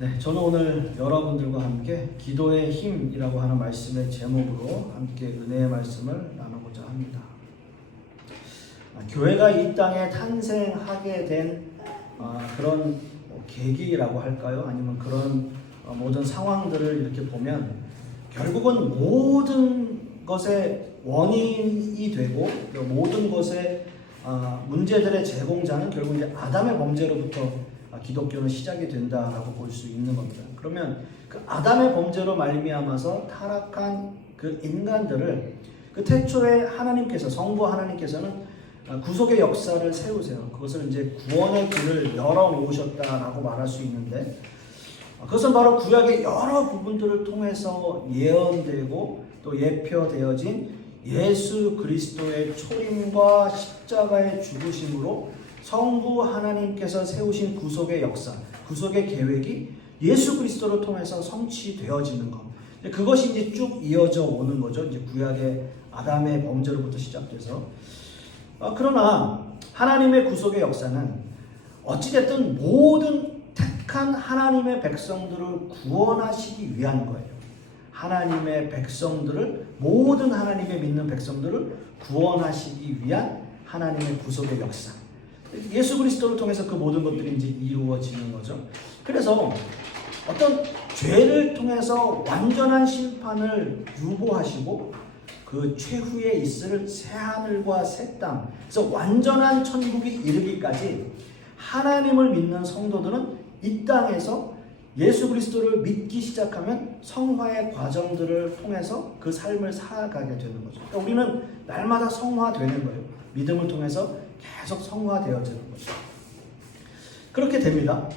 네, 저는 오늘 여러분들과 함께 기도의 힘이라고 하는 말씀의 제목으로 함께 은혜의 말씀을 나누고자 합니다. 교회가 이 땅에 탄생하게 된 그런 계기라고 할까요? 아니면 그런 모든 상황들을 이렇게 보면 결국은 모든 것의 원인이 되고 모든 것의 문제들의 제공자는 결국 이제 아담의 범죄로부터 기독교는 시작이 된다라고 볼 수 있는 겁니다. 그러면 그 아담의 범죄로 말미암아서 타락한 그 인간들을 그 태초에 하나님께서 성부 하나님께서는 구속의 역사를 세우세요. 그것을 이제 구원의 길을 열어 놓으셨다라고 말할 수 있는데 그것은 바로 구약의 여러 부분들을 통해서 예언되고 또 예표되어진 예수 그리스도의 초림과 십자가의 죽으심으로 성부 하나님께서 세우신 구속의 역사, 구속의 계획이 예수 그리스도를 통해서 성취되어지는 것. 그것이 이제 쭉 이어져 오는 거죠. 이제 구약의 아담의 범죄로부터 시작돼서. 그러나 하나님의 구속의 역사는 어찌됐든 모든 택한 하나님의 백성들을 구원하시기 위한 거예요. 하나님의 백성들을, 모든 하나님의 믿는 백성들을 구원하시기 위한 하나님의 구속의 역사. 예수 그리스도를 통해서 그 모든 것들이 이제 이루어지는 거죠. 그래서 어떤 죄를 통해서 완전한 심판을 유보하시고 그 최후에 있을 새하늘과 새 땅, 그래서 완전한 천국이 이르기까지 하나님을 믿는 성도들은 이 땅에서 예수 그리스도를 믿기 시작하면 성화의 과정들을 통해서 그 삶을 살아가게 되는 거죠. 그러니까 우리는 날마다 성화되는 거예요. 믿음을 통해서 계속 성화되어지는 거죠. 그렇게 됩니다.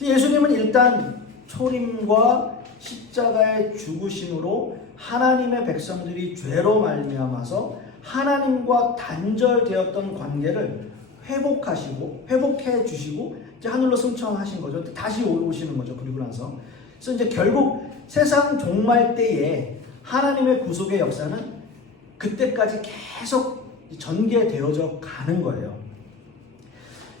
예수님은 일단 초림과 십자가의 죽으심으로 하나님의 백성들이 죄로 말미암아서 하나님과 단절되었던 관계를 회복해 주시고 이제 하늘로 승천하신 거죠. 다시 오시는 거죠. 그리고 나서 그래서 이제 결국 세상 종말 때에 하나님의 구속의 역사는 그때까지 계속 전개되어져 가는 거예요.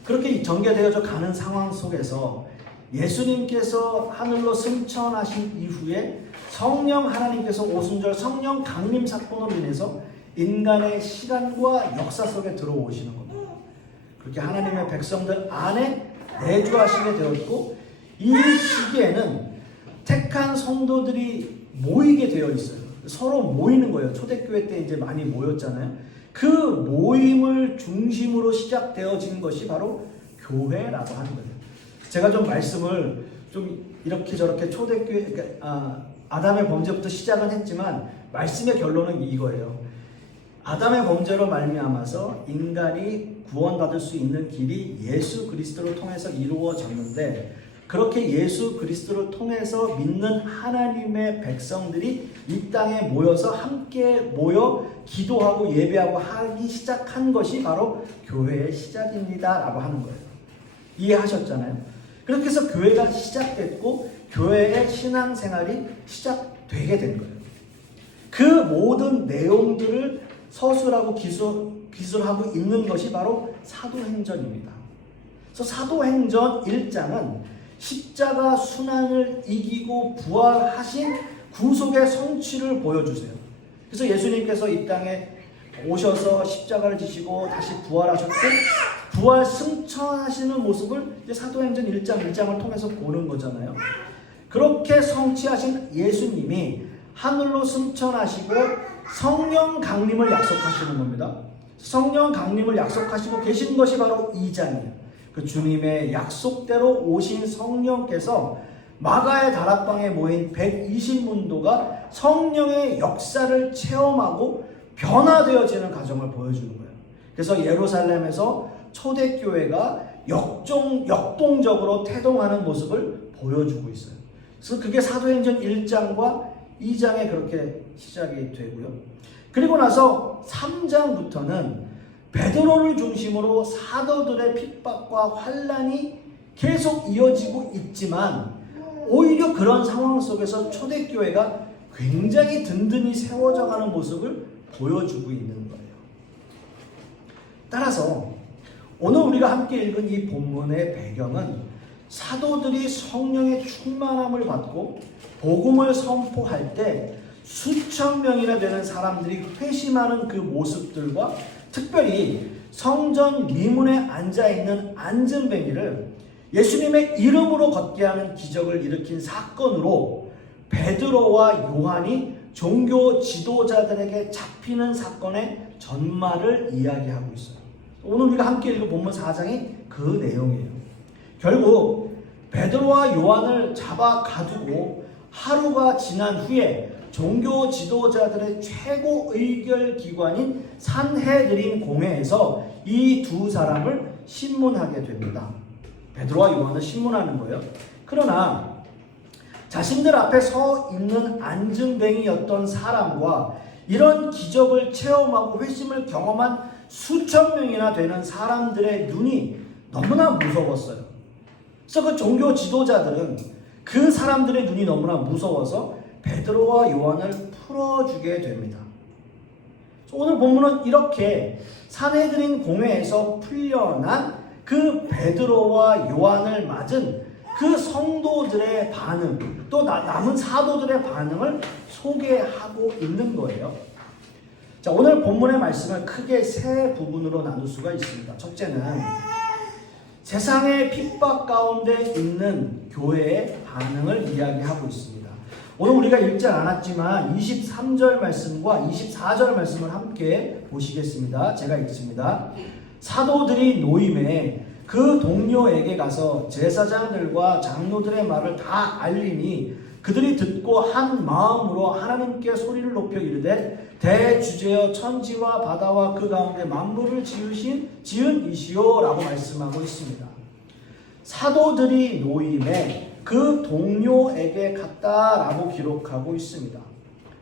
그렇게 전개되어져 가는 상황 속에서 예수님께서 하늘로 승천하신 이후에 성령 하나님께서 오순절 성령 강림 사건으로 인해서 인간의 시간과 역사 속에 들어오시는 겁니다. 그렇게 하나님의 백성들 안에 내주하시게 되었고 이 시기에는 택한 성도들이 모이게 되어 있어요. 서로 모이는 거예요. 초대교회 때 이제 많이 모였잖아요. 그 모임을 중심으로 시작되어진 것이 바로 교회라고 하는 거예요. 제가 좀 말씀을 좀 이렇게 저렇게 초대교회, 아담의 범죄부터 시작은 했지만 말씀의 결론은 이거예요. 아담의 범죄로 말미암아서 인간이 구원받을 수 있는 길이 예수 그리스도를 통해서 이루어졌는데 그렇게 예수 그리스도를 통해서 믿는 하나님의 백성들이 이 땅에 모여서 함께 모여 기도하고 예배하고 하기 시작한 것이 바로 교회의 시작입니다 라고 하는 거예요. 이해하셨잖아요? 그렇게 해서 교회가 시작됐고 교회의 신앙생활이 시작되게 된 거예요. 그 모든 내용들을 서술하고 기술하고 있는 것이 바로 사도행전입니다. 그래서 사도행전 1장은 십자가 순환을 이기고 부활하신 구속의 성취를 보여주세요. 그래서 예수님께서 이 땅에 오셔서 십자가를 지시고 다시 부활하셨고 부활 승천하시는 모습을 이제 사도행전 1장을 통해서 보는 거잖아요. 그렇게 성취하신 예수님이 하늘로 승천하시고 성령 강림을 약속하시는 겁니다. 성령 강림을 약속하시고 계신 것이 바로 2장이에요. 그 주님의 약속대로 오신 성령께서 마가의 다락방에 모인 120문도가 성령의 역사를 체험하고 변화되어지는 과정을 보여주는 거예요. 그래서 예루살렘에서 초대교회가 역동적으로 태동하는 모습을 보여주고 있어요. 그래서 그게 사도행전 1장과 2장에 그렇게 시작이 되고요. 그리고 나서 3장부터는 베드로를 중심으로 사도들의 핍박과 환난이 계속 이어지고 있지만 오히려 그런 상황 속에서 초대교회가 굉장히 든든히 세워져 가는 모습을 보여주고 있는 거예요. 따라서 오늘 우리가 함께 읽은 이 본문의 배경은 사도들이 성령의 충만함을 받고 복음을 선포할 때 수천 명이나 되는 사람들이 회심하는 그 모습들과 특별히 성전 미문에 앉아있는 안진뱅이를 예수님의 이름으로 걷게 하는 기적을 일으킨 사건으로 베드로와 요한이 종교 지도자들에게 잡히는 사건의 전말을 이야기하고 있어요. 오늘 우리가 함께 읽은 본문 4장이 그 내용이에요. 결국 베드로와 요한을 잡아 가두고 하루가 지난 후에 종교 지도자들의 최고 의결 기관인 산헤드린 공회에서 이 두 사람을 신문하게 됩니다. 베드로와 요한을 신문하는 거예요. 그러나 자신들 앞에 서 있는 안증뱅이였던 사람과 이런 기적을 체험하고 회심을 경험한 수천 명이나 되는 사람들의 눈이 너무나 무서웠어요. 그래서 그 종교 지도자들은 그 사람들의 눈이 너무나 무서워서 베드로와 요한을 풀어주게 됩니다. 오늘 본문은 이렇게 산헤드린 공회에서 풀려난 그 베드로와 요한을 맞은 그 성도들의 반응, 또 남은 사도들의 반응을 소개하고 있는 거예요. 자, 오늘 본문의 말씀을 크게 세 부분으로 나눌 수가 있습니다. 첫째는 세상의 핍박 가운데 있는 교회의 반응을 이야기하고 있습니다. 오늘 우리가 읽지 않았지만 23절 말씀과 24절 말씀을 함께 보시겠습니다. 제가 읽습니다. 사도들이 노임에 그 동료에게 가서 제사장들과 장로들의 말을 다 알리니 그들이 듣고 한 마음으로 하나님께 소리를 높여 이르되 대주제여 천지와 바다와 그 가운데 만물을 지은 이시오 라고 말씀하고 있습니다. 사도들이 노임에 그 동료에게 갔다라고 기록하고 있습니다.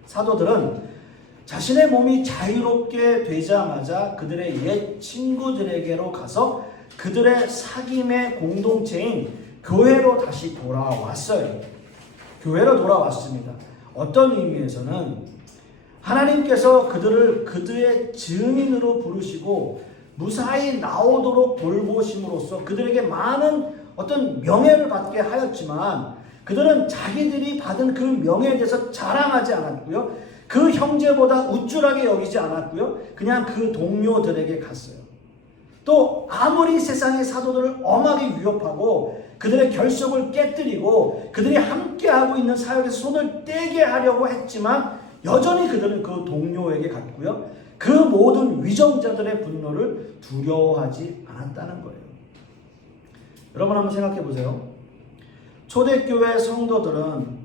사도들은 자신의 몸이 자유롭게 되자마자 그들의 옛 친구들에게로 가서 그들의 사귐의 공동체인 교회로 다시 돌아왔어요. 교회로 돌아왔습니다. 어떤 의미에서는 하나님께서 그들을 그들의 증인으로 부르시고 무사히 나오도록 돌보심으로써 그들에게 많은 어떤 명예를 받게 하였지만 그들은 자기들이 받은 그 명예에 대해서 자랑하지 않았고요. 그 형제보다 우쭐하게 여기지 않았고요. 그냥 그 동료들에게 갔어요. 또 아무리 세상의 사도들을 엄하게 위협하고 그들의 결속을 깨뜨리고 그들이 함께하고 있는 사역에서 손을 떼게 하려고 했지만 여전히 그들은 그 동료에게 갔고요. 그 모든 위정자들의 분노를 두려워하지 않았다는 거예요. 여러분 한번 생각해 보세요. 초대교회 성도들은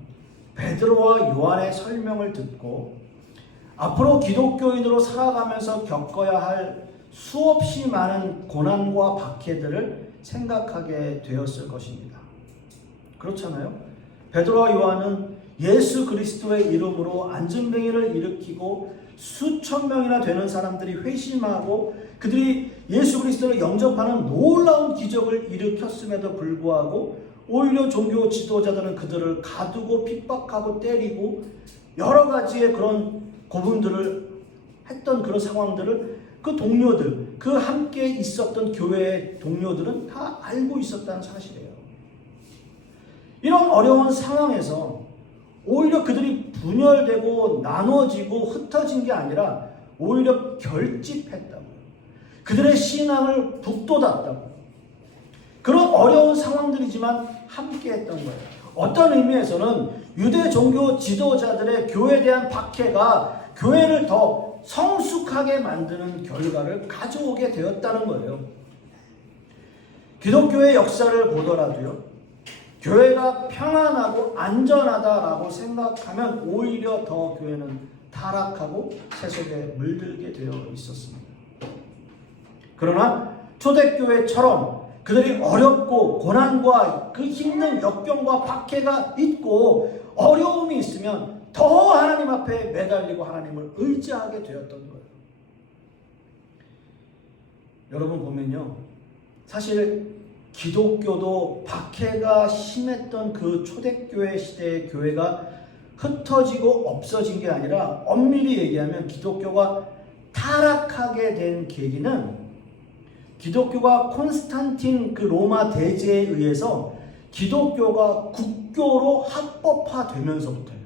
베드로와 요한의 설명을 듣고 앞으로 기독교인으로 살아가면서 겪어야 할 수없이 많은 고난과 박해들을 생각하게 되었을 것입니다. 그렇잖아요? 베드로와 요한은 예수 그리스도의 이름으로 안진뱅이를 일으키고 수천 명이나 되는 사람들이 회심하고 그들이 예수 그리스도를 영접하는 놀라운 기적을 일으켰음에도 불구하고 오히려 종교 지도자들은 그들을 가두고 핍박하고 때리고 여러 가지의 그런 고문들을 했던 그런 상황들을 그 동료들, 그 함께 있었던 교회의 동료들은 다 알고 있었다는 사실이에요. 이런 어려운 상황에서 오히려 그들이 분열되고 나눠지고 흩어진 게 아니라 오히려 결집했다고요. 그들의 신앙을 북돋았다고요. 그런 어려운 상황들이지만 함께했던 거예요. 어떤 의미에서는 유대 종교 지도자들의 교회에 대한 박해가 교회를 더 성숙하게 만드는 결과를 가져오게 되었다는 거예요. 기독교의 역사를 보더라도요, 교회가 평안하고 안전하다라고 생각하면 오히려 더 교회는 타락하고 세속에 물들게 되어 있었습니다. 그러나 초대교회처럼 그들이 어렵고 고난과 그 힘든 역경과 박해가 있고 어려움이 있으면 더 하나님 앞에 매달리고 하나님을 의지하게 되었던 거예요. 여러분 보면요, 사실 기독교도 박해가 심했던 그 초대교회 시대의 교회가 흩어지고 없어진 게 아니라 엄밀히 얘기하면 기독교가 타락하게 된 계기는 기독교가 콘스탄틴 그 로마 대제에 의해서 기독교가 국교로 합법화되면서부터예요.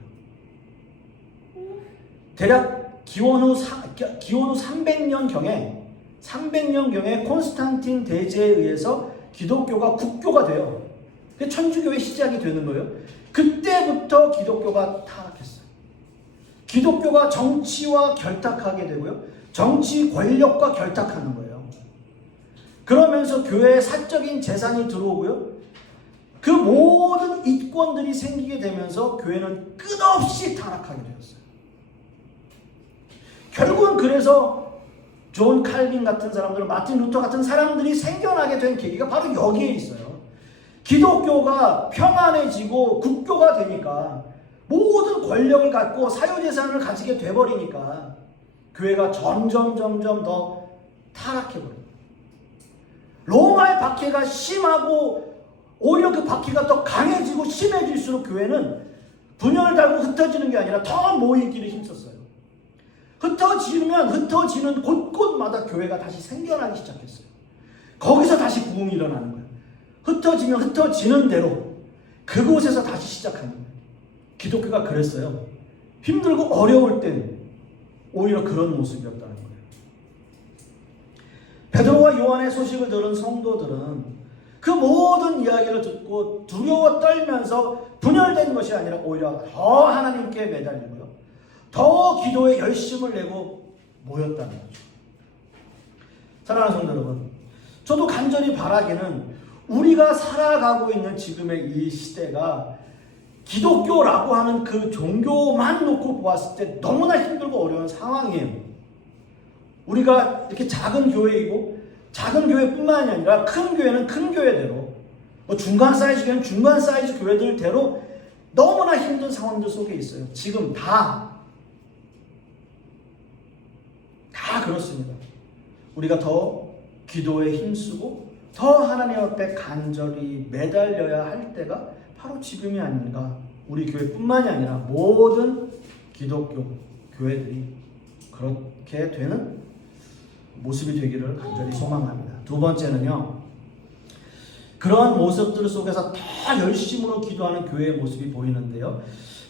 대략 기원 후 300년경에 콘스탄틴 대제에 의해서 기독교가 국교가 돼요. 천주교의 시작이 되는 거예요. 그때부터 기독교가 타락했어요. 기독교가 정치와 결탁하게 되고요. 정치 권력과 결탁하는 거예요. 그러면서 교회에 사적인 재산이 들어오고요. 그 모든 이권들이 생기게 되면서 교회는 끝없이 타락하게 되었어요. 결국은 그래서 존 칼빈 같은 사람들, 마틴 루터 같은 사람들이 생겨나게 된 계기가 바로 여기에 있어요. 기독교가 평안해지고 국교가 되니까 모든 권력을 갖고 사유재산을 가지게 돼버리니까 교회가 점점 더 타락해버려요. 로마의 박해가 심하고 오히려 그 박해가 더 강해지고 심해질수록 교회는 분열을 달고 흩어지는 게 아니라 더 모이기를 힘썼어요. 흩어지면 흩어지는 곳곳마다 교회가 다시 생겨나기 시작했어요. 거기서 다시 부흥이 일어나는 거예요. 흩어지면 흩어지는 대로 그곳에서 다시 시작하는 거예요. 기독교가 그랬어요. 힘들고 어려울 땐 오히려 그런 모습이었다는 거예요. 베드로와 요한의 소식을 들은 성도들은 그 모든 이야기를 듣고 두려워 떨면서 분열된 것이 아니라 오히려 더 하나님께 매달리고요. 더 기도에 열심을 내고 모였다는 거죠. 사랑하는 성도 여러분, 저도 간절히 바라기는 우리가 살아가고 있는 지금의 이 시대가 기독교라고 하는 그 종교만 놓고 보았을 때 너무나 힘들고 어려운 상황이에요. 우리가 이렇게 작은 교회이고 작은 교회뿐만이 아니라 큰 교회는 큰 교회대로 중간 사이즈 교회는 중간 사이즈 교회들대로 너무나 힘든 상황들 속에 있어요. 지금 다 그렇습니다. 우리가 더 기도에 힘쓰고 더 하나님 앞에 간절히 매달려야 할 때가 바로 지금이 아닌가. 우리 교회뿐만이 아니라 모든 기독교 교회들이 그렇게 되는 모습이 되기를 간절히 소망합니다. 두 번째는요, 그러한 모습들 속에서 더 열심으로 기도하는 교회의 모습이 보이는데요,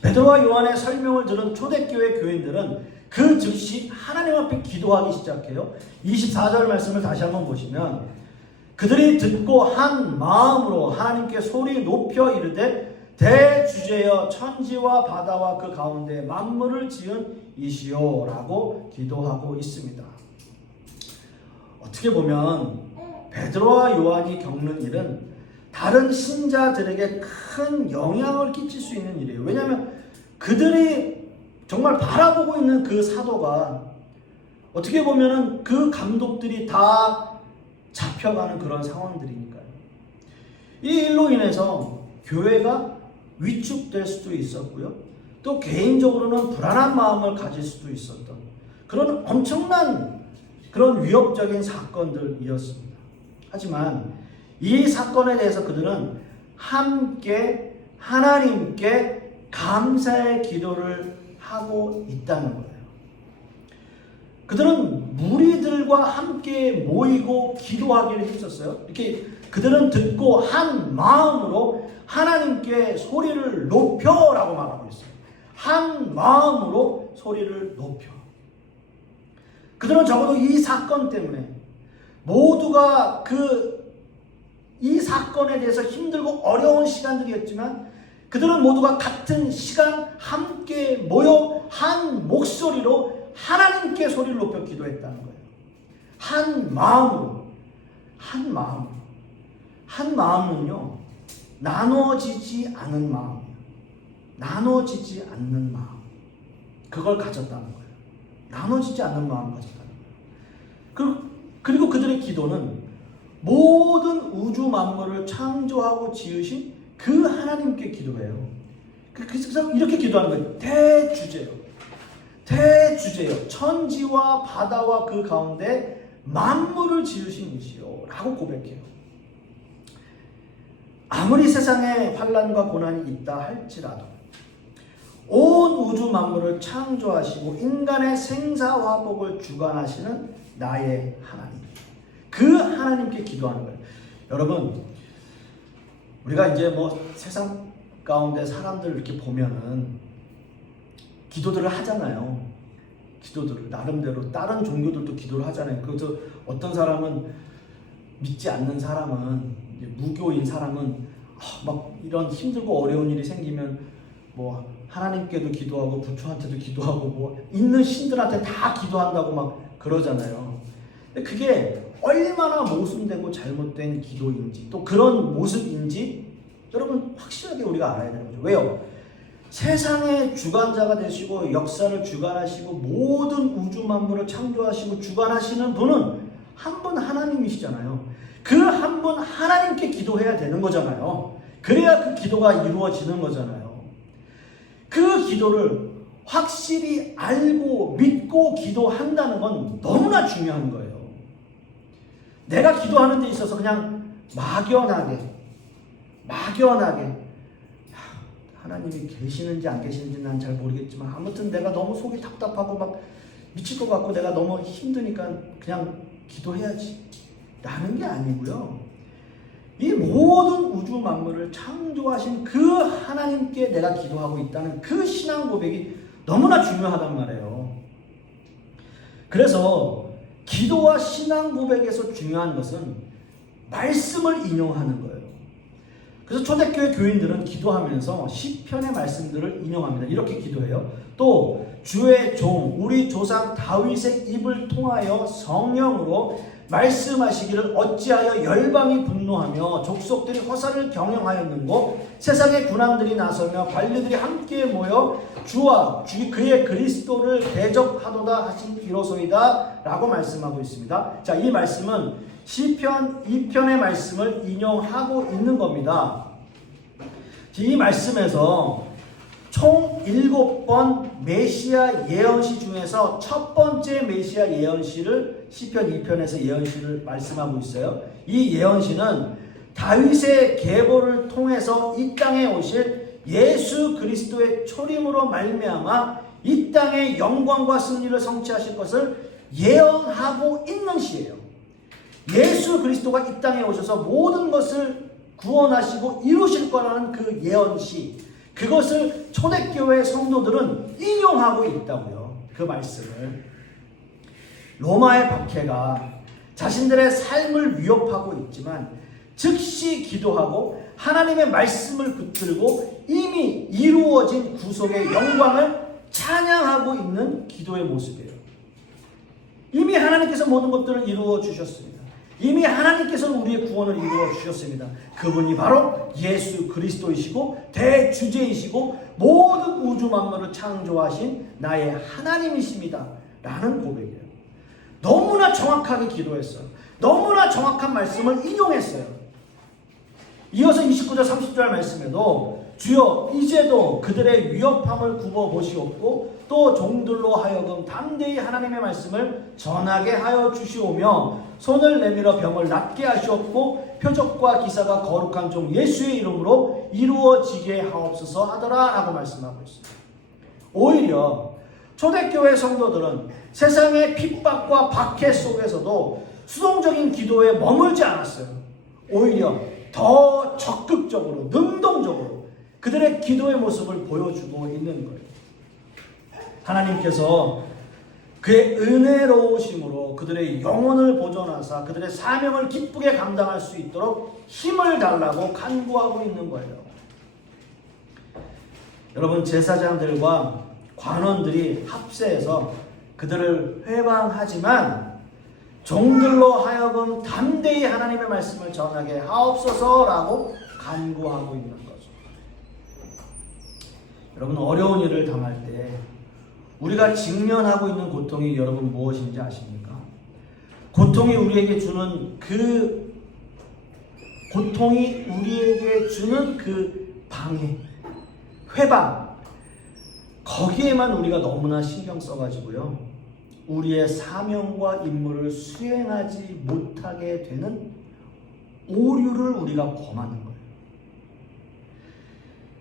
베드로와 요한의 설명을 들은 초대교회 교인들은 그 즉시 하나님 앞에 기도하기 시작해요. 24절 말씀을 다시 한번 보시면, 그들이 듣고 한 마음으로 하나님께 소리 높여 이르되 대주제여 천지와 바다와 그 가운데 만물을 지은 이시오 라고 기도하고 있습니다. 어떻게 보면 베드로와 요한이 겪는 일은 다른 신자들에게 큰 영향을 끼칠 수 있는 일이에요. 왜냐하면 그들이 정말 바라보고 있는 그 사도가 어떻게 보면은 그 감독들이 다 잡혀가는 그런 상황들이니까요. 이 일로 인해서 교회가 위축될 수도 있었고요. 또 개인적으로는 불안한 마음을 가질 수도 있었던 그런 엄청난 그런 위협적인 사건들이었습니다. 하지만 이 사건에 대해서 그들은 함께 하나님께 감사의 기도를 하고 있다는 거예요. 그들은 무리들과 함께 모이고 기도하기를 했었어요. 이렇게 그들은 듣고 한 마음으로 하나님께 소리를 높여라고 말하고 있어요. 한 마음으로 소리를 높여. 그들은 적어도 이 사건 때문에 모두가 이 사건에 대해서 힘들고 어려운 시간들이었지만 그들은 모두가 같은 시간 함께 모여 한 목소리로 하나님께 소리를 높여 기도했다는 거예요. 한 마음으로. 한 마음은요, 나눠지지 않은 마음이에요. 나눠지지 않는 마음. 그걸 가졌다는 거예요. 나눠지지 않는 마음을 가졌다는 거예요. 그리고 그들의 기도는 모든 우주 만물을 창조하고 지으신 그 하나님께 기도해요. 그래서 이렇게 기도하는 거예요. 대주제여 천지와 바다와 그 가운데 만물을 지으신 이시오 라고 고백해요. 아무리 세상에 환난과 고난이 있다 할지라도 온 우주 만물을 창조하시고 인간의 생사화복을 주관하시는 나의 하나님, 그 하나님께 기도하는 거예요. 여러분, 우리가 이제 뭐 세상 가운데 사람들 이렇게 보면은 기도들을 하잖아요. 기도들을 나름대로 다른 종교들도 기도를 하잖아요. 그래서 어떤 사람은 믿지 않는 사람은 이제 무교인 사람은 막 이런 힘들고 어려운 일이 생기면 뭐 하나님께도 기도하고 부처한테도 기도하고 뭐 있는 신들한테 다 기도한다고 막 그러잖아요. 근데 그게 얼마나 모순되고 잘못된 기도인지 또 그런 모습인지 여러분 확실하게 우리가 알아야 되는 거죠. 왜요? 세상의 주관자가 되시고 역사를 주관하시고 모든 우주 만물을 창조하시고 주관하시는 분은 한 분 하나님이시잖아요. 그 한 분 하나님께 기도해야 되는 거잖아요. 그래야 그 기도가 이루어지는 거잖아요. 그 기도를 확실히 알고 믿고 기도한다는 건 너무나 중요한 거예요. 내가 기도하는 데 있어서 그냥 막연하게 하나님이 계시는지 안 계시는지 난 잘 모르겠지만 아무튼 내가 너무 속이 답답하고 막 미칠 것 같고 내가 너무 힘드니까 그냥 기도해야지 라는 게 아니고요. 이 모든 우주 만물을 창조하신 그 하나님께 내가 기도하고 있다는 그 신앙 고백이 너무나 중요하단 말이에요. 그래서 기도와 신앙 고백에서 중요한 것은 말씀을 인용하는 거예요. 그래서 초대교회 교인들은 기도하면서 시편의 말씀들을 인용합니다. 이렇게 기도해요. 또 주의 종 우리 조상 다윗의 입을 통하여 성령으로 말씀하시기를 어찌하여 열방이 분노하며 족속들이 허사를 경영하였는고 세상의 군왕들이 나서며 관리들이 함께 모여 주와 그의 그리스도를 대적하도다 하신 이로소이다 라고 말씀하고 있습니다. 자, 이 말씀은 시편 2편의 말씀을 인용하고 있는 겁니다. 이 말씀에서 총 7번 메시아 예언시 중에서 첫 번째 메시아 예언시를 시편 2편에서 예언시를 말씀하고 있어요. 이 예언시는 다윗의 계보를 통해서 이 땅에 오실 예수 그리스도의 초림으로 말미암아 이 땅의 영광과 승리를 성취하실 것을 예언하고 있는 시예요. 예수 그리스도가 이 땅에 오셔서 모든 것을 구원하시고 이루실 거라는 그 예언시, 그것을 초대교회 성도들은 인용하고 있다고요. 그 말씀을. 로마의 박해가 자신들의 삶을 위협하고 있지만 즉시 기도하고 하나님의 말씀을 붙들고 이미 이루어진 구속의 영광을 찬양하고 있는 기도의 모습이에요. 이미 하나님께서 모든 것들을 이루어 주셨습니다. 이미 하나님께서는 우리의 구원을 이루어 주셨습니다. 그분이 바로 예수 그리스도이시고 대주제이시고 모든 우주 만물을 창조하신 나의 하나님이십니다 라는 고백이에요. 너무나 정확하게 기도했어요. 너무나 정확한 말씀을 인용했어요. 이어서 29절 30절 말씀에도 주여 이제도 그들의 위협함을 굽어보시옵고 또 종들로 하여금 담대히 하나님의 말씀을 전하게 하여 주시오며 손을 내밀어 병을 낫게 하시옵고 표적과 기사가 거룩한 종 예수의 이름으로 이루어지게 하옵소서 하더라 라고 말씀하고 있습니다. 오히려 초대교회 성도들은 세상의 핍박과 박해 속에서도 수동적인 기도에 머물지 않았어요. 오히려 더 적극적으로 능동적으로 그들의 기도의 모습을 보여주고 있는 거예요. 하나님께서 그의 은혜로우심으로 그들의 영혼을 보존하사 그들의 사명을 기쁘게 감당할 수 있도록 힘을 달라고 간구하고 있는 거예요. 여러분, 제사장들과 관원들이 합세해서 그들을 회방하지만 종들로 하여금 담대히 하나님의 말씀을 전하게 하옵소서라고 간구하고 있는 거죠. 여러분, 어려운 일을 당할 때 우리가 직면하고 있는 고통이 여러분 무엇인지 아십니까? 고통이 우리에게 주는 그 방해, 회방, 거기에만 우리가 너무나 신경 써가지고요, 우리의 사명과 임무를 수행하지 못하게 되는 오류를 우리가 범하는 거예요.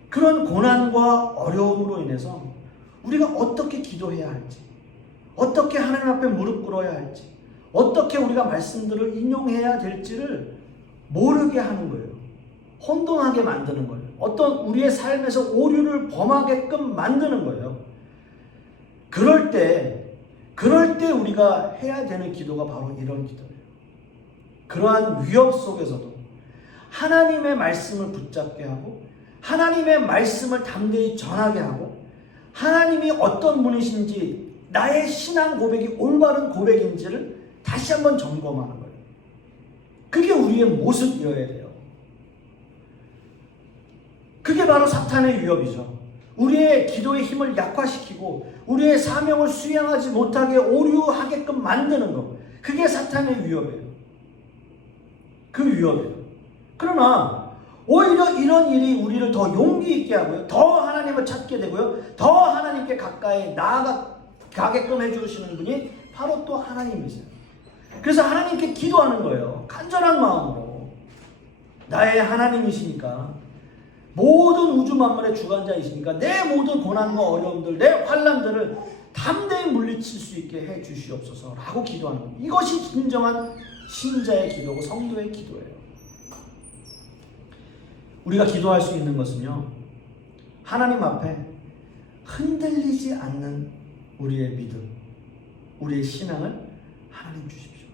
그런 고난과 어려움으로 인해서 우리가 어떻게 기도해야 할지, 어떻게 하나님 앞에 무릎 꿇어야 할지, 어떻게 우리가 말씀들을 인용해야 될지를 모르게 하는 거예요. 혼돈하게 만드는 거예요. 어떤 우리의 삶에서 오류를 범하게끔 만드는 거예요. 그럴 때 우리가 해야 되는 기도가 바로 이런 기도예요. 그러한 위협 속에서도 하나님의 말씀을 붙잡게 하고 하나님의 말씀을 담대히 전하게 하고 하나님이 어떤 분이신지 나의 신앙 고백이 올바른 고백인지를 다시 한번 점검하는 거예요. 그게 우리의 모습이어야 돼요. 그게 바로 사탄의 위협이죠. 우리의 기도의 힘을 약화시키고 우리의 사명을 수행하지 못하게 오류하게끔 만드는 것. 그게 사탄의 위협이에요. 그 위협이에요. 그러나 오히려 이런 일이 우리를 더 용기 있게 하고요. 더 하나님을 찾게 되고요. 더 하나님께 가까이 나아가게끔 해주시는 분이 바로 또 하나님이세요. 그래서 하나님께 기도하는 거예요. 간절한 마음으로. 나의 하나님이시니까, 모든 우주 만물의 주관자이시니까 내 모든 고난과 어려움들, 내 환난들을 담대히 물리칠 수 있게 해 주시옵소서라고 기도하는 거예요. 이것이 진정한 신자의 기도고 성도의 기도예요. 우리가 기도할 수 있는 것은요, 하나님 앞에 흔들리지 않는 우리의 믿음, 우리의 신앙을 하나님 주십시오.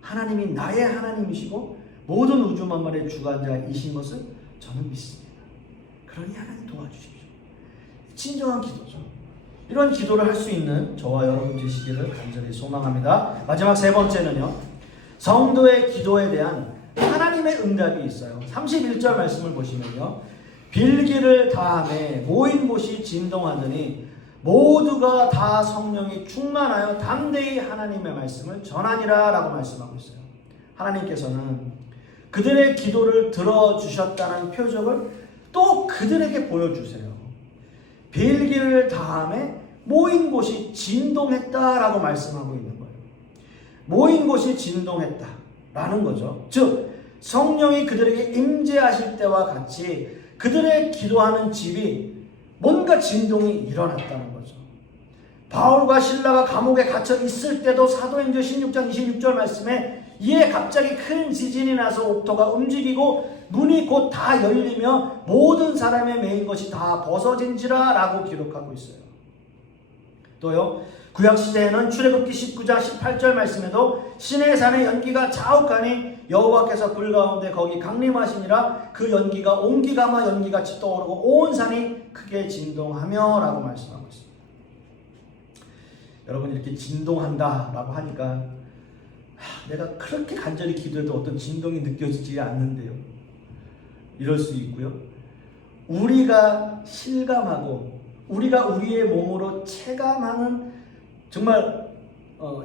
하나님이 나의 하나님이시고 모든 우주 만물의 주관자이신 것을 저는 믿습니다. 그러니 하나님 도와주십시오. 진정한 기도죠. 이런 기도를 할 수 있는 저와 여러분 되시기를 간절히 소망합니다. 마지막 세 번째는요, 성도의 기도에 대한 하나님의 응답이 있어요. 31절 말씀을 보시면요, 빌기를 다하매 모인 곳이 진동하더니 모두가 다 성령이 충만하여 담대히 하나님의 말씀을 전하니라 라고 말씀하고 있어요. 하나님께서는 그들의 기도를 들어주셨다는 표적을 또 그들에게 보여주세요. 빌기를 다하매 모인 곳이 진동했다라고 말씀하고 있는 거예요. 모인 곳이 진동했다라는 거죠. 즉 성령이 그들에게 임재하실 때와 같이 그들의 기도하는 집이 뭔가 진동이 일어났다는 거죠. 바울과 실라가 감옥에 갇혀 있을 때도 사도행전 16장 26절 말씀에 이에 갑자기 큰 지진이 나서 옥토가 움직이고 문이 곧 다 열리며 모든 사람의 매인 것이 다 벗어진지라 라고 기록하고 있어요. 또요, 구약시대에는 출애굽기 19장 18절 말씀에도 시내산의 연기가 자욱하니 여호와께서 불 가운데 거기 강림하시니라 그 연기가 옹기가마 연기같이 떠오르고 온 산이 크게 진동하며 라고 말씀하고 있습니다. 여러분, 이렇게 진동한다 라고 하니까 내가 그렇게 간절히 기도해도 어떤 진동이 느껴지지 않는데요, 이럴 수 있고요. 우리가 실감하고 우리가 우리의 몸으로 체감하는 정말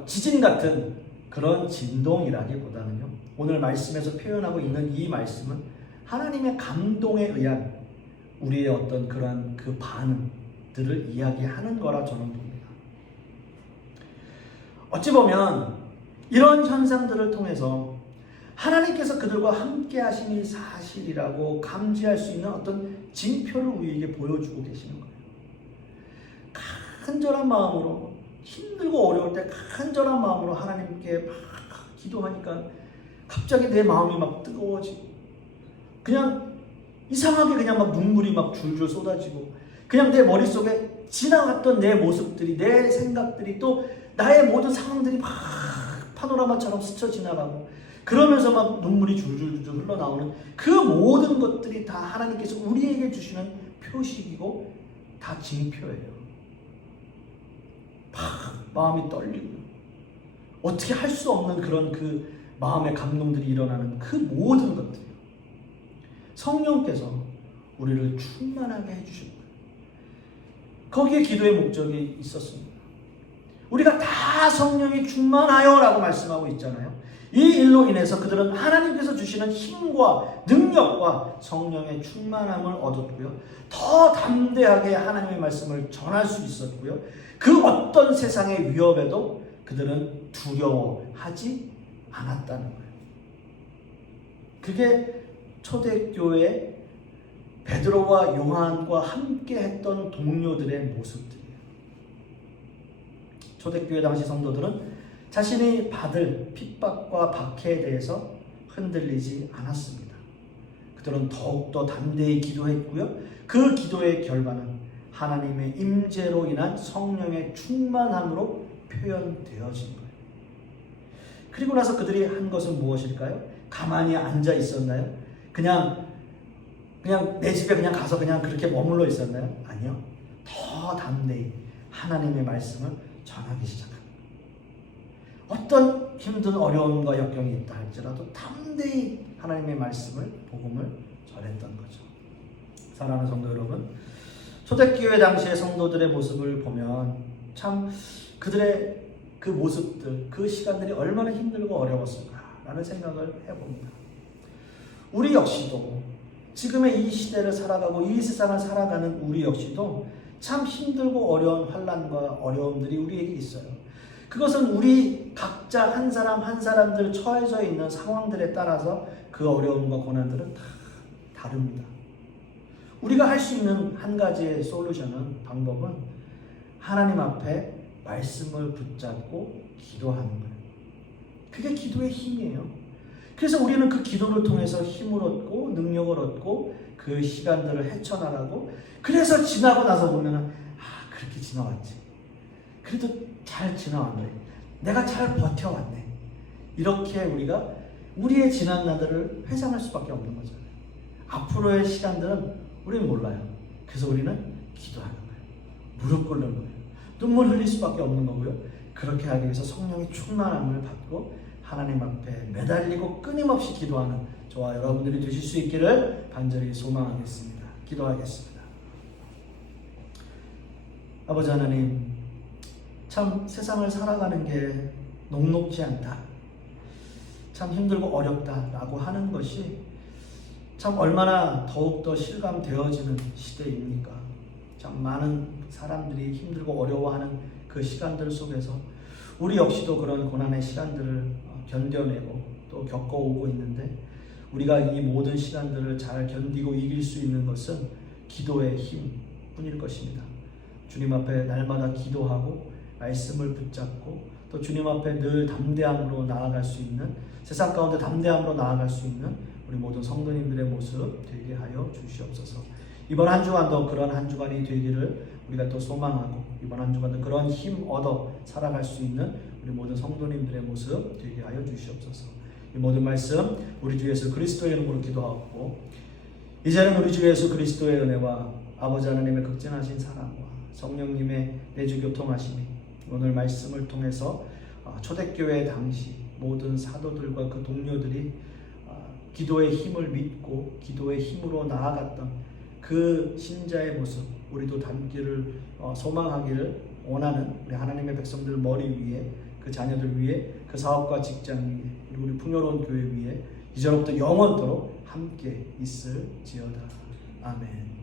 지진 같은 그런 진동이라기보다는요, 오늘 말씀에서 표현하고 있는 이 말씀은 하나님의 감동에 의한 우리의 어떤 그러한 그 반응들을 이야기하는 거라 저는 봅니다. 어찌 보면 이런 현상들을 통해서 하나님께서 그들과 함께 하시니 사실이라고 감지할 수 있는 어떤 징표를 우리에게 보여주고 계시는 거예요. 간절한 마음으로, 힘들고 어려울 때 간절한 마음으로 하나님께 막 기도하니까 갑자기 내 마음이 막 뜨거워지고 그냥 이상하게 그냥 막 눈물이 막 줄줄 쏟아지고 그냥 내 머릿속에 지나갔던 내 모습들이, 내 생각들이, 또 나의 모든 상황들이 막 파노라마처럼 스쳐 지나가고 그러면서 막 눈물이 줄줄줄 흘러나오는 그 모든 것들이 다 하나님께서 우리에게 주시는 표식이고 다 징표예요. 막 마음이 떨리고 어떻게 할 수 없는 그런 그 마음의 감동들이 일어나는 그 모든 것들이요, 성령께서 우리를 충만하게 해주신 거예요. 거기에 기도의 목적이 있었습니다. 우리가 다 성령이 충만하여 라고 말씀하고 있잖아요. 이 일로 인해서 그들은 하나님께서 주시는 힘과 능력과 성령의 충만함을 얻었고요, 더 담대하게 하나님의 말씀을 전할 수 있었고요, 그 어떤 세상의 위협에도 그들은 두려워하지 않았다는 거예요. 그게 초대교회 베드로와 요한과 함께 했던 동료들의 모습들이에요. 초대교회 당시 성도들은 자신이 받을 핍박과 박해에 대해서 흔들리지 않았습니다. 그들은 더욱더 담대히 기도했고요. 그 기도의 결과는 하나님의 임재로 인한 성령의 충만함으로 표현되어진 거예요. 그리고 나서 그들이 한 것은 무엇일까요? 가만히 앉아 있었나요? 그냥 내 집에 그냥 가서 그냥 그렇게 머물러 있었나요? 아니요. 더 담대히 하나님의 말씀을 전하기 시작합니다. 어떤 힘든 어려움과 역경이 있다 할지라도 담대히 하나님의 말씀을, 복음을 전했던 거죠. 사랑하는 성도 여러분, 초대교회 당시의 성도들의 모습을 보면 참 그들의 그 모습들, 그 시간들이 얼마나 힘들고 어려웠을까라는 생각을 해봅니다. 우리 역시도 지금의 이 시대를 살아가고 이 세상을 살아가는 우리 역시도 참 힘들고 어려운 환난과 어려움들이 우리에게 있어요. 그것은 우리 각자 한 사람 한 사람들 처해져 있는 상황들에 따라서 그 어려움과 고난들은 다 다릅니다. 우리가 할 수 있는 한 가지의 솔루션은, 방법은 하나님 앞에 말씀을 붙잡고 기도하는 거예요. 그게 기도의 힘이에요. 그래서 우리는 그 기도를 통해서 힘을 얻고 능력을 얻고 그 시간들을 헤쳐나가고, 그래서 지나고 나서 보면은 그렇게 지나왔지. 그래도 잘 지나왔네. 내가 잘 버텨왔네. 이렇게 우리가 우리의 지난 날들을 회상할 수밖에 없는 거잖아요. 앞으로의 시간들은 우리는 몰라요. 그래서 우리는 기도하는 거예요. 무릎 꿇는 거예요. 눈물 흘릴 수밖에 없는 거고요. 그렇게 하기 위해서 성령의 충만함을 받고 하나님 앞에 매달리고 끊임없이 기도하는 저와 여러분들이 되실 수 있기를 간절히 소망하겠습니다. 기도하겠습니다. 아버지 하나님, 참 세상을 살아가는 게 녹록지 않다, 참 힘들고 어렵다라고 하는 것이 참 얼마나 더욱더 실감되어지는 시대입니까? 참 많은 사람들이 힘들고 어려워하는 그 시간들 속에서 우리 역시도 그런 고난의 시간들을 견뎌내고 또 겪어오고 있는데, 우리가 이 모든 시간들을 잘 견디고 이길 수 있는 것은 기도의 힘뿐일 것입니다. 주님 앞에 날마다 기도하고 말씀을 붙잡고 또 주님 앞에 늘 담대함으로 나아갈 수 있는, 세상 가운데 담대함으로 나아갈 수 있는 우리 모든 성도님들의 모습 되게 하여 주시옵소서. 이번 한 주간도 그런 한 주간이 되기를 우리가 또 소망하고, 이번 한 주간도 그런 힘 얻어 살아갈 수 있는 우리 모든 성도님들의 모습 되게 하여 주시옵소서. 이 모든 말씀 우리 주 예수 그리스도의 이름으로 기도하고, 이제는 우리 주 예수 그리스도의 은혜와 아버지 하나님의 극진하신 사랑과 성령님의 내주 교통하심이 오늘 말씀을 통해서 초대교회 당시 모든 사도들과 그 동료들이 기도의 힘을 믿고 기도의 힘으로 나아갔던 그 신자의 모습, 우리도 담기를 소망하기를 원하는 우리 하나님의 백성들 머리 위에, 그 자녀들 위에, 그 사업과 직장 위에, 그리고 우리 풍요로운 교회 위에 이제로부터 영원토록 함께 있을지어다. 아멘.